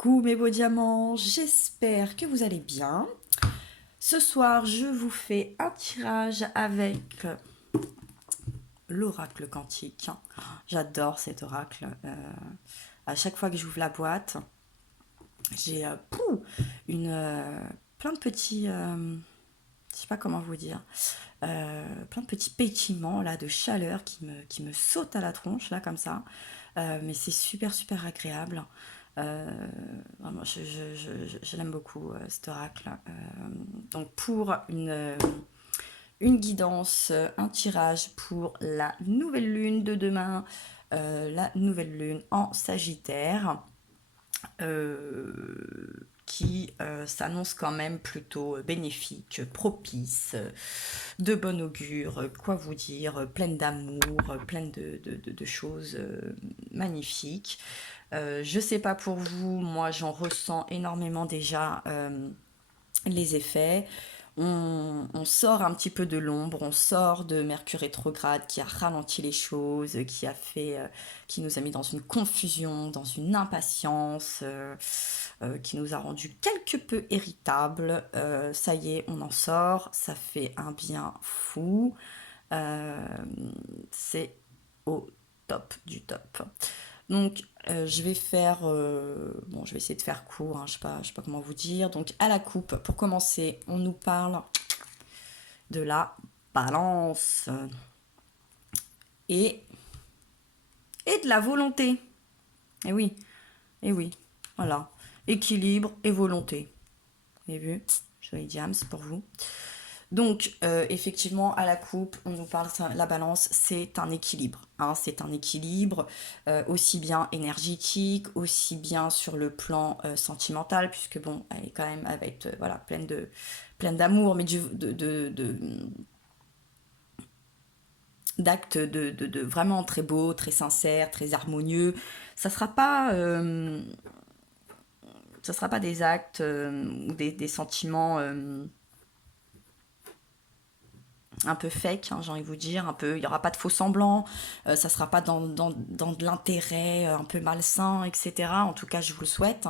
Coucou mes beaux diamants, j'espère que vous allez bien. Ce soir, je vous fais un tirage avec l'oracle quantique. J'adore cet oracle. À chaque fois que j'ouvre la boîte, j'ai une plein de petits, je sais pas comment vous dire, plein de petits pétillements là de chaleur qui me sautent à la tronche là comme ça. Mais c'est super super agréable. Vraiment, je l'aime beaucoup, cet oracle. Donc pour une guidance, un tirage pour la nouvelle lune de demain, la nouvelle lune en Sagittaire, qui s'annonce quand même plutôt bénéfique, propice, de bon augure, quoi vous dire, pleine d'amour, pleine de choses magnifiques. Je sais pas pour vous, moi j'en ressens énormément déjà les effets. On sort un petit peu de l'ombre, on sort de Mercure rétrograde qui a ralenti les choses, qui nous a mis dans une confusion, dans une impatience, qui nous a rendu quelque peu irritables. Ça y est, on en sort, ça fait un bien fou. Euh, c'est au top du top. Donc, je vais faire, bon, je vais essayer de faire court, hein, je sais pas comment vous dire. Donc, à la coupe, pour commencer, on nous parle de la balance et, et de la volonté. Et oui, et oui, voilà. Équilibre et volonté. Vous avez vu? Joli diams pour vous. Donc, effectivement, à la coupe, on nous parle, la balance, c'est un équilibre. Hein, c'est un équilibre aussi bien énergétique, aussi bien sur le plan sentimental, puisque bon, elle est quand même, elle va être voilà, pleine d'amour, mais d'actes de vraiment très beaux, très sincères, très harmonieux. Ça sera pas, ça sera pas des actes ou des sentiments un peu fake, hein, j'ai envie de vous dire, un peu, il n'y aura pas de faux semblants, ça sera pas dans de l'intérêt un peu malsain, etc. En tout cas, je vous le souhaite.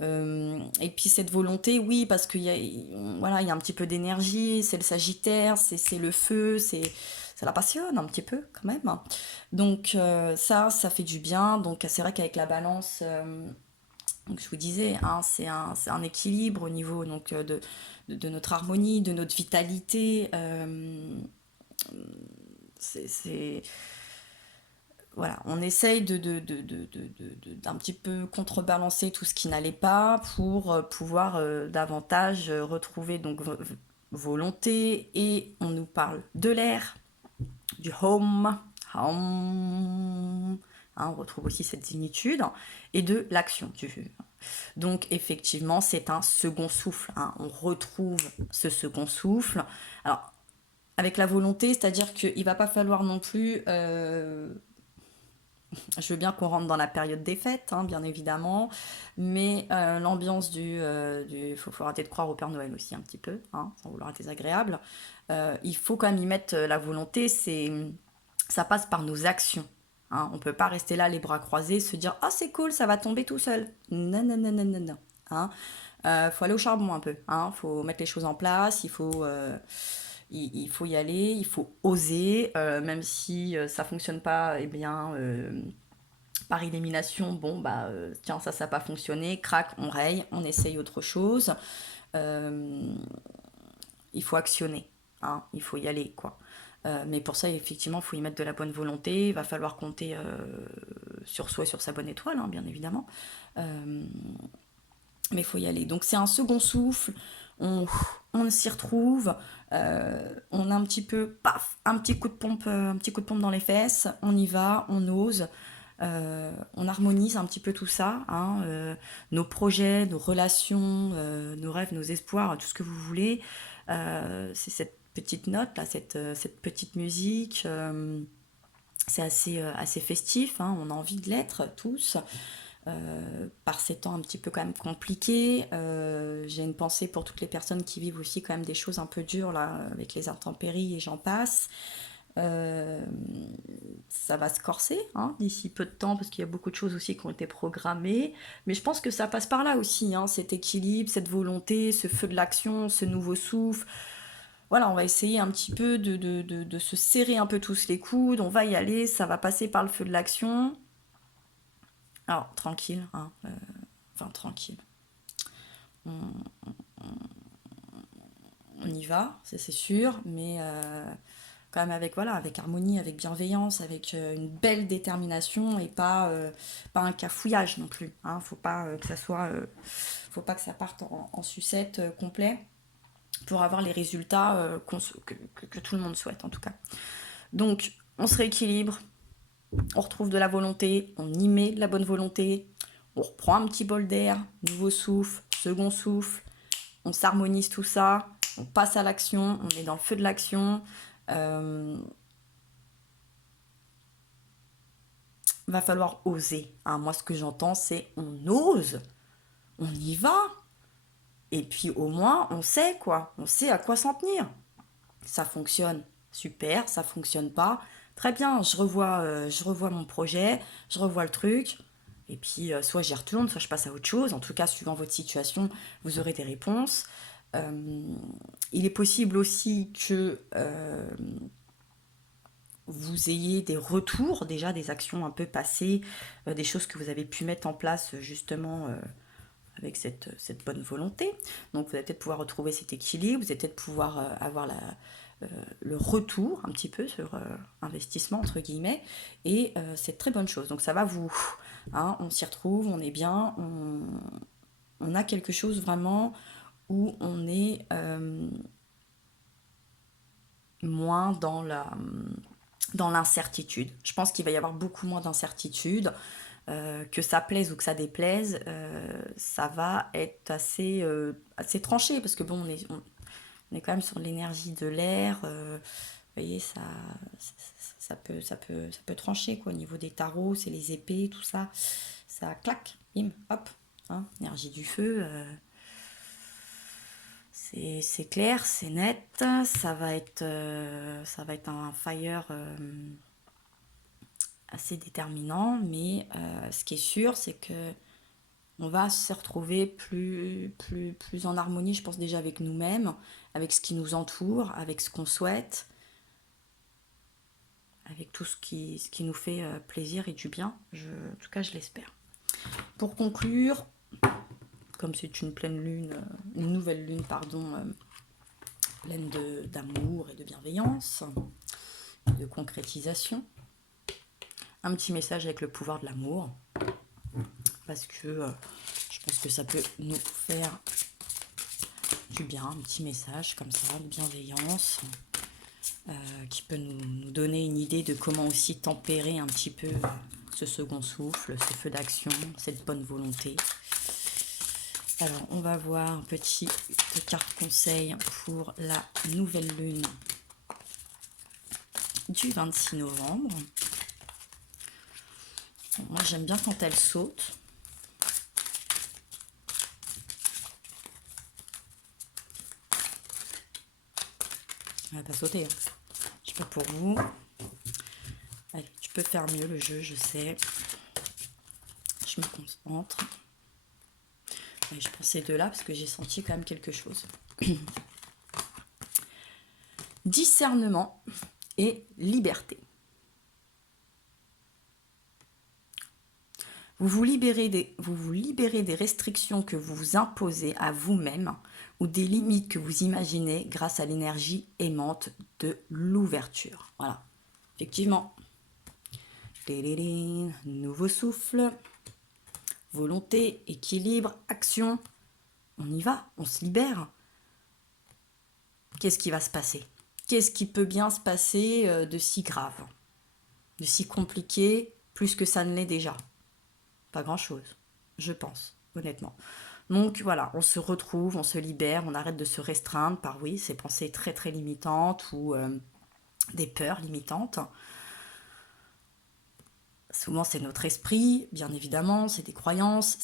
Et puis cette volonté, oui, parce qu'il y a, voilà, il y a un petit peu d'énergie, c'est le Sagittaire, c'est le feu, ça la passionne un petit peu quand même. Donc ça fait du bien. Donc c'est vrai qu'avec la balance, donc je vous disais, hein, c'est un équilibre au niveau donc, de notre harmonie, de notre vitalité. C'est voilà, on essaye d'un petit peu contrebalancer tout ce qui n'allait pas pour pouvoir davantage retrouver donc volonté, et on nous parle de l'air, du home, hein, on retrouve aussi cette zénitude, et de l'action du vue. Donc effectivement, c'est un second souffle, hein, on retrouve ce second souffle. Alors avec la volonté, c'est-à-dire qu'il va pas falloir non plus je veux bien qu'on rentre dans la période des fêtes, hein, bien évidemment, mais l'ambiance faut arrêter de croire au Père Noël aussi un petit peu, hein, sans vouloir être désagréable. Il faut quand même y mettre la volonté, ça passe par nos actions. Hein. On peut pas rester là les bras croisés, se dire ah c'est cool, ça va tomber tout seul. Non, non, non, non, non, non. Hein. Faut aller au charbon un peu. Hein. Faut mettre les choses en place, il faut y aller, il faut oser, même si ça fonctionne pas, eh bien, par élimination, bon, bah, tiens, ça n'a pas fonctionné, crac, on raye, on essaye autre chose. Euh, il faut actionner, hein, il faut y aller, quoi. Mais pour ça, effectivement, il faut y mettre de la bonne volonté, il va falloir compter sur soi, sur sa bonne étoile, hein, bien évidemment. Euh, mais il faut y aller. Donc c'est un second souffle, on, on s'y retrouve, on a un petit peu, paf, un petit coup de pompe dans les fesses, on y va, on ose, on harmonise un petit peu tout ça, hein, nos projets, nos relations, nos rêves, nos espoirs, tout ce que vous voulez. C'est cette petite note, là, cette petite musique. C'est assez festif, hein, on a envie de l'être tous. Par ces temps un petit peu quand même compliqués. J'ai une pensée pour toutes les personnes qui vivent aussi quand même des choses un peu dures là, avec les intempéries et j'en passe. Euh, Ça va se corser hein, d'ici peu de temps parce qu'il y a beaucoup de choses aussi qui ont été programmées. Mais je pense que ça passe par là aussi, hein, cet équilibre, cette volonté, ce feu de l'action, ce nouveau souffle. Voilà, on va essayer un petit peu de se serrer un peu tous les coudes. On va y aller, ça va passer par le feu de l'action. Alors, tranquille, hein, enfin tranquille. On, on y va, c'est sûr, mais quand même avec voilà, avec harmonie, avec bienveillance, avec une belle détermination et pas un cafouillage non plus. Hein. Faut pas que ça soit, faut pas que ça parte en sucette complet pour avoir les résultats que tout le monde souhaite en tout cas. Donc on se rééquilibre, on retrouve de la volonté, on y met de la bonne volonté, on reprend un petit bol d'air, nouveau souffle, second souffle, on s'harmonise tout ça, on passe à l'action, on est dans le feu de l'action. Euh, Va falloir oser. Hein. Moi, ce que j'entends, c'est on ose, on y va, et puis au moins, on sait quoi, on sait à quoi s'en tenir. Ça fonctionne, super, ça fonctionne pas, très bien, je revois mon projet, je revois le truc, et puis soit j'y retourne, soit je passe à autre chose. En tout cas, suivant votre situation, vous aurez des réponses. Euh, il est possible aussi que vous ayez des retours, déjà des actions un peu passées, des choses que vous avez pu mettre en place justement avec cette bonne volonté. Donc vous allez peut-être pouvoir retrouver cet équilibre, vous allez peut-être pouvoir avoir le retour un petit peu sur investissement entre guillemets, et c'est très bonne chose. Donc ça va vous, hein, on s'y retrouve, on est bien, on a quelque chose vraiment où on est moins dans l'incertitude. Je pense qu'il va y avoir beaucoup moins d'incertitude. Que ça plaise ou que ça déplaise, ça va être assez tranché parce que bon, on est quand même sur l'énergie de l'air. Vous voyez, ça peut trancher quoi. Au niveau des tarots, c'est les épées, tout ça, ça claque, bim, hop. Hein, énergie du feu, c'est clair, c'est net. Ça va être un fire assez déterminant, mais ce qui est sûr, c'est que on va se retrouver plus en harmonie, je pense déjà avec nous-mêmes, avec ce qui nous entoure, avec ce qu'on souhaite, avec tout ce qui nous fait plaisir et du bien. En tout cas, je l'espère. Pour conclure, comme c'est une pleine lune, une nouvelle lune, pardon, pleine d'amour et de bienveillance, de concrétisation, un petit message avec le pouvoir de l'amour, parce que je pense que ça peut nous faire du bien, un petit message comme ça, de bienveillance, qui peut nous donner une idée de comment aussi tempérer un petit peu ce second souffle, ce feu d'action, cette bonne volonté. Alors, on va voir un petit carte conseil pour la nouvelle lune du 26 novembre. Moi, j'aime bien quand elle saute. Elle va pas sauter. Hein. Je sais pas pour vous. Allez, tu peux faire mieux le jeu, je sais. Je me concentre. Allez, je prends ces deux-là parce que j'ai senti quand même quelque chose. Discernement et liberté. Vous vous libérez des restrictions que vous vous imposez à vous-même ou des limites que vous imaginez grâce à l'énergie aimante de l'ouverture. Voilà, effectivement. Nouveau souffle, volonté, équilibre, action. On y va, on se libère. Qu'est-ce qui va se passer? Qu'est-ce qui peut bien se passer de si grave, de si compliqué, plus que ça ne l'est déjà? Pas grand-chose, je pense, honnêtement. Donc voilà, on se retrouve, on se libère, on arrête de se restreindre par, oui, ces pensées très très limitantes ou des peurs limitantes. Souvent c'est notre esprit, bien évidemment, c'est des croyances,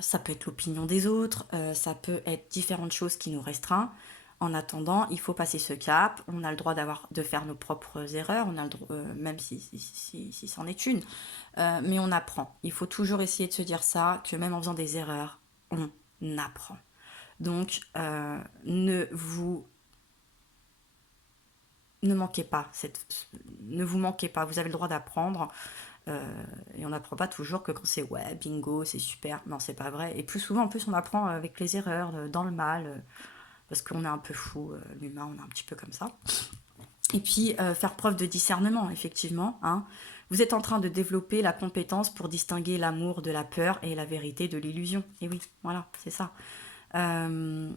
ça peut être l'opinion des autres, ça peut être différentes choses qui nous restreignent. En attendant, il faut passer ce cap. On a le droit de faire nos propres erreurs, on a le droit, même si c'en est une. Mais on apprend. Il faut toujours essayer de se dire ça, que même en faisant des erreurs, on apprend. Donc, ne manquez pas, ne vous manquez pas, vous avez le droit d'apprendre. Et on n'apprend pas toujours que quand c'est ouais, bingo, c'est super. Non, c'est pas vrai. Et plus souvent, en plus, on apprend avec les erreurs, dans le mal, parce qu'on est un peu fou, l'humain, on est un petit peu comme ça. Et puis, faire preuve de discernement, effectivement. Hein. Vous êtes en train de développer la compétence pour distinguer l'amour de la peur et la vérité de l'illusion. Et oui, voilà, c'est ça. Euh,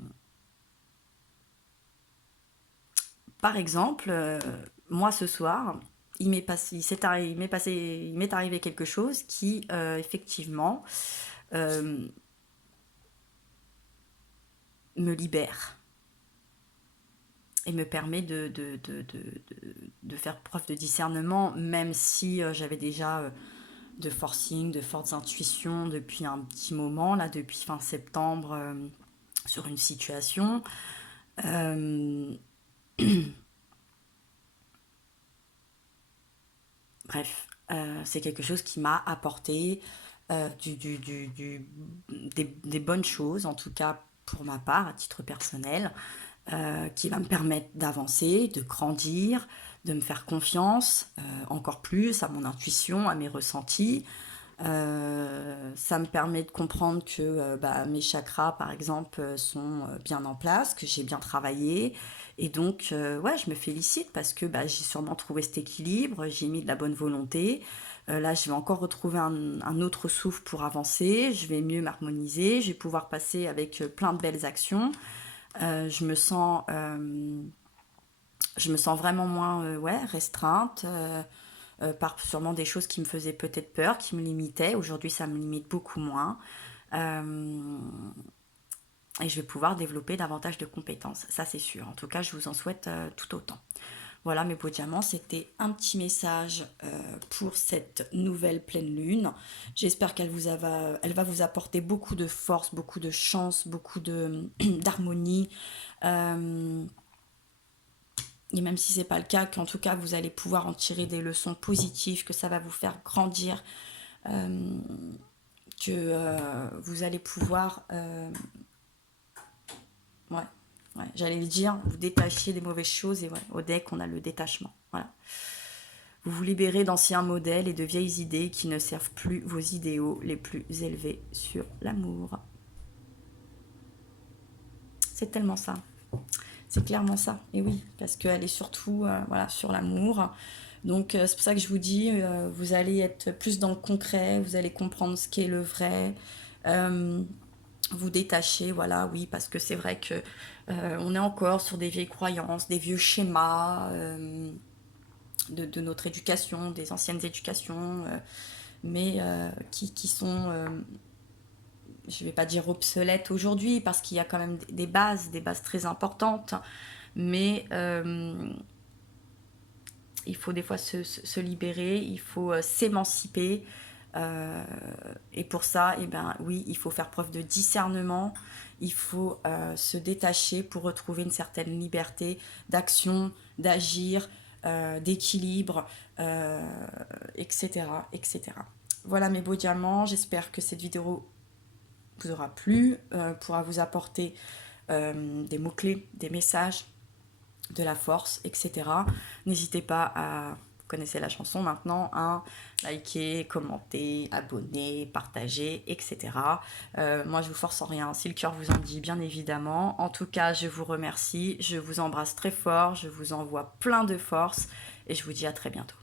Par exemple, moi ce soir, il m'est arrivé quelque chose qui, effectivement, euh, me libère et me permet de faire preuve de discernement, même si j'avais déjà de forcing, de fortes intuitions depuis un petit moment, là, depuis fin septembre, sur une situation. Euh, Bref, c'est quelque chose qui m'a apporté des bonnes choses, en tout cas pour ma part, à titre personnel, qui va me permettre d'avancer, de grandir, de me faire confiance encore plus à mon intuition, à mes ressentis. Ça me permet de comprendre que mes chakras, par exemple, sont bien en place, que j'ai bien travaillé. Et donc, ouais, je me félicite parce que j'ai sûrement trouvé cet équilibre, j'ai mis de la bonne volonté. Là, je vais encore retrouver un autre souffle pour avancer, je vais mieux m'harmoniser, je vais pouvoir passer avec plein de belles actions. Euh, je me sens, euh, je me sens vraiment moins ouais, restreinte. Par sûrement des choses qui me faisaient peut-être peur, qui me limitaient. Aujourd'hui, ça me limite beaucoup moins. Euh, et je vais pouvoir développer davantage de compétences. Ça, c'est sûr. En tout cas, je vous en souhaite tout autant. Voilà, mes beaux diamants, c'était un petit message pour cette nouvelle pleine lune. J'espère elle va vous apporter beaucoup de force, beaucoup de chance, beaucoup d'harmonie. Euh, et même si c'est pas le cas, qu'en tout cas vous allez pouvoir en tirer des leçons positives, que ça va vous faire grandir, euh, que vous allez pouvoir, ouais, ouais, j'allais le dire, vous détacher des mauvaises choses. Et ouais, au deck on a le détachement. Voilà. Vous vous libérez d'anciens modèles et de vieilles idées qui ne servent plus vos idéaux les plus élevés sur l'amour. C'est tellement ça. C'est clairement ça. Et oui, parce qu'elle est surtout voilà, sur l'amour. Donc c'est pour ça que je vous dis, vous allez être plus dans le concret, vous allez comprendre ce qu'est le vrai, euh, vous détacher, voilà, oui, parce que c'est vrai que on est encore sur des vieilles croyances, des vieux schémas de notre éducation, des anciennes éducations, mais qui sont, je ne vais pas dire obsolètes aujourd'hui, parce qu'il y a quand même des bases très importantes, mais il faut des fois se libérer, il faut s'émanciper. Euh, et pour ça, eh ben, oui, il faut faire preuve de discernement, il faut se détacher pour retrouver une certaine liberté d'action, d'agir, d'équilibre, etc., etc. Voilà mes beaux diamants, j'espère que cette vidéo vous aura plu, pourra vous apporter des mots-clés, des messages, de la force, etc. N'hésitez pas à, vous connaissez la chanson maintenant, hein, liker, commenter, abonner, partager, etc. Moi, je vous force en rien, si le cœur vous en dit, bien évidemment. En tout cas, je vous remercie, je vous embrasse très fort, je vous envoie plein de force et je vous dis à très bientôt.